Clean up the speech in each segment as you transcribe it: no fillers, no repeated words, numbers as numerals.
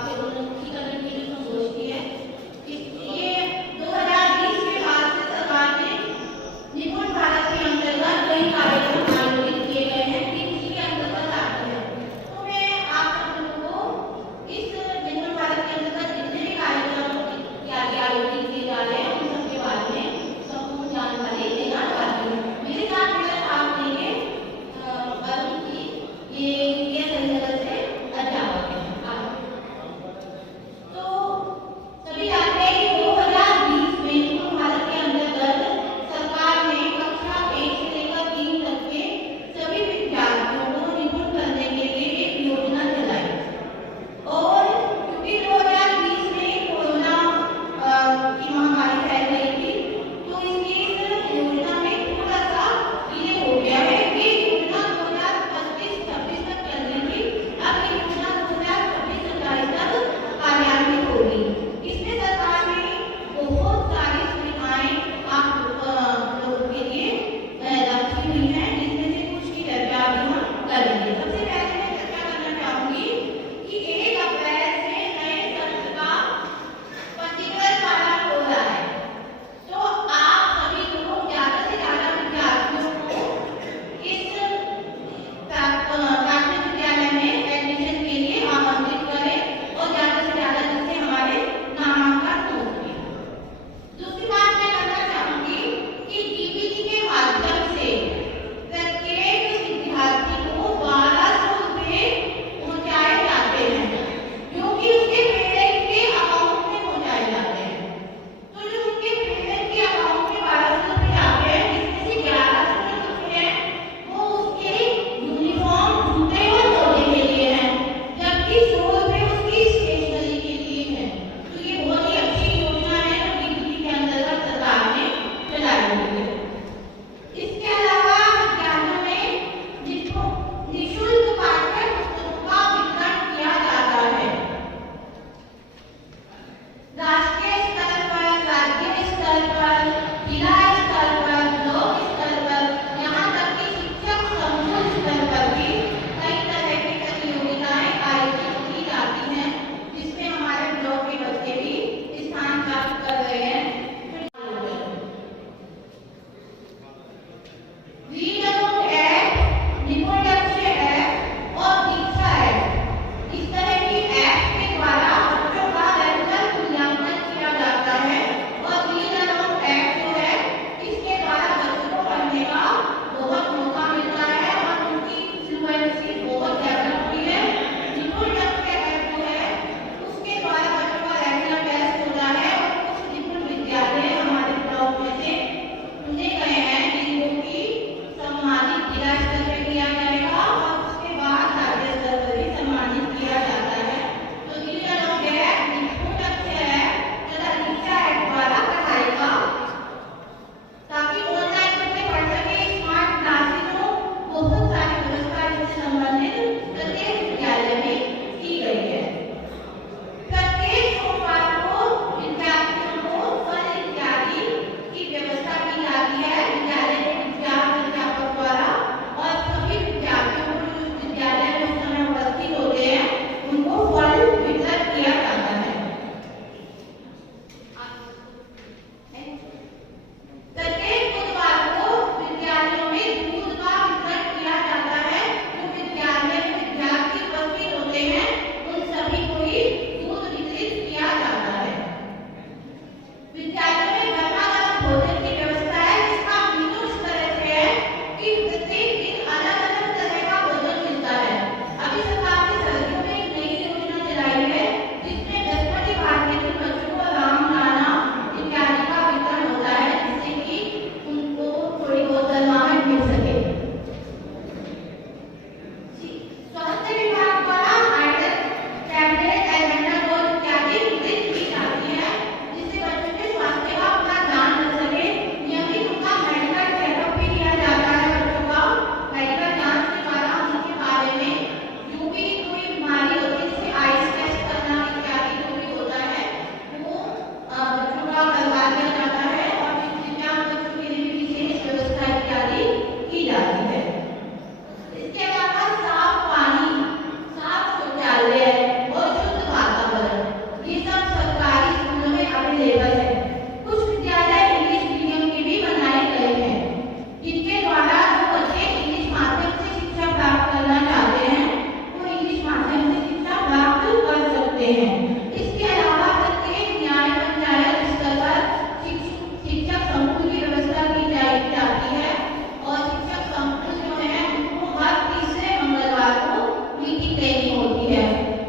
आपसे उन्मुखी करने की जो संगोष्ठी है, ये 2020 के बाद से सरकार ने निपुण भारत के अंतर्गत कई कार्यक्रम आयोजित किए गए हैं, इसी के अंतर्गत आते हैं। तो मैं आप सब लोगों को इस निपुण भारत के अंतर्गत जितने भी कार्यक्रम आयोजित किए जा रहे हैं उन सबके बारे में संपूर्ण जानकारी देना चाहती हूँ। मेरे साथ मेरा साथ देंगे वरुण जी, ये सही जगह से अध्यापक हैं। तो करते हैं। इसके अलावा प्रत्येक न्याय पंचायत स्तर पर शिक्षक संकुल की व्यवस्था की जाती है और शिक्षक संकुल जो है उनको हर तीसरे मंगलवार को मीटिंग लेनी होती है।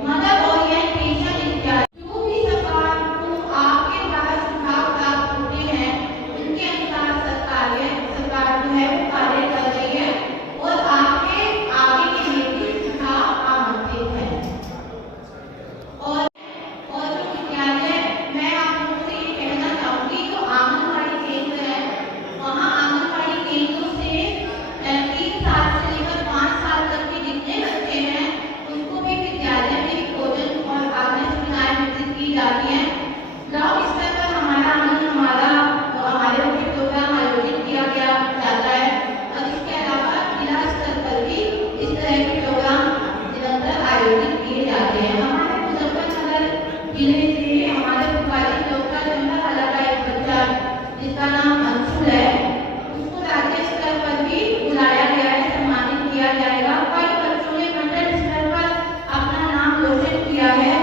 मदर ओरिएंटेशन इत्यादि जो भी सरकार को आपके द्वारा सुझाव प्राप्त होते हैं उनके अनुसार सरकार जो है वो कार्य कर रही है और आपके आगे के लिए भी सुझाव आमंत्रित है। और जो विद्यालय मैं आप लोगों से ये कहना चाहूंगी जो आंगनबाड़ी केंद्र है वहाँ आंगनबाड़ी केंद्रों से 3 साल से लेकर 5 साल तक के जितने बच्चे हैं उनको भी विद्यालय में भोजन और अन्य सुविधाएं वितरित की जाती हैं। ब्लॉक स्तर पर हमारे मुख्य प्रोग्राम आयोजित किया जाता है और इसके अलावा जिला स्तर पर भी इस तरह के प्रोग्राम निरंतर आयोजित किए जाते हैं। हमारे मुजफ्फरनगर जिले से हमारे भोपाली ब्लॉक का जो है अलग एक बच्चा जिसका नाम अंशुल है उसको राज्य स्तर पर भी बुलाया गया है, सम्मानित किया जाएगा। कई बच्चों ने मंडल स्तर पर अपना नाम रोशन किया है।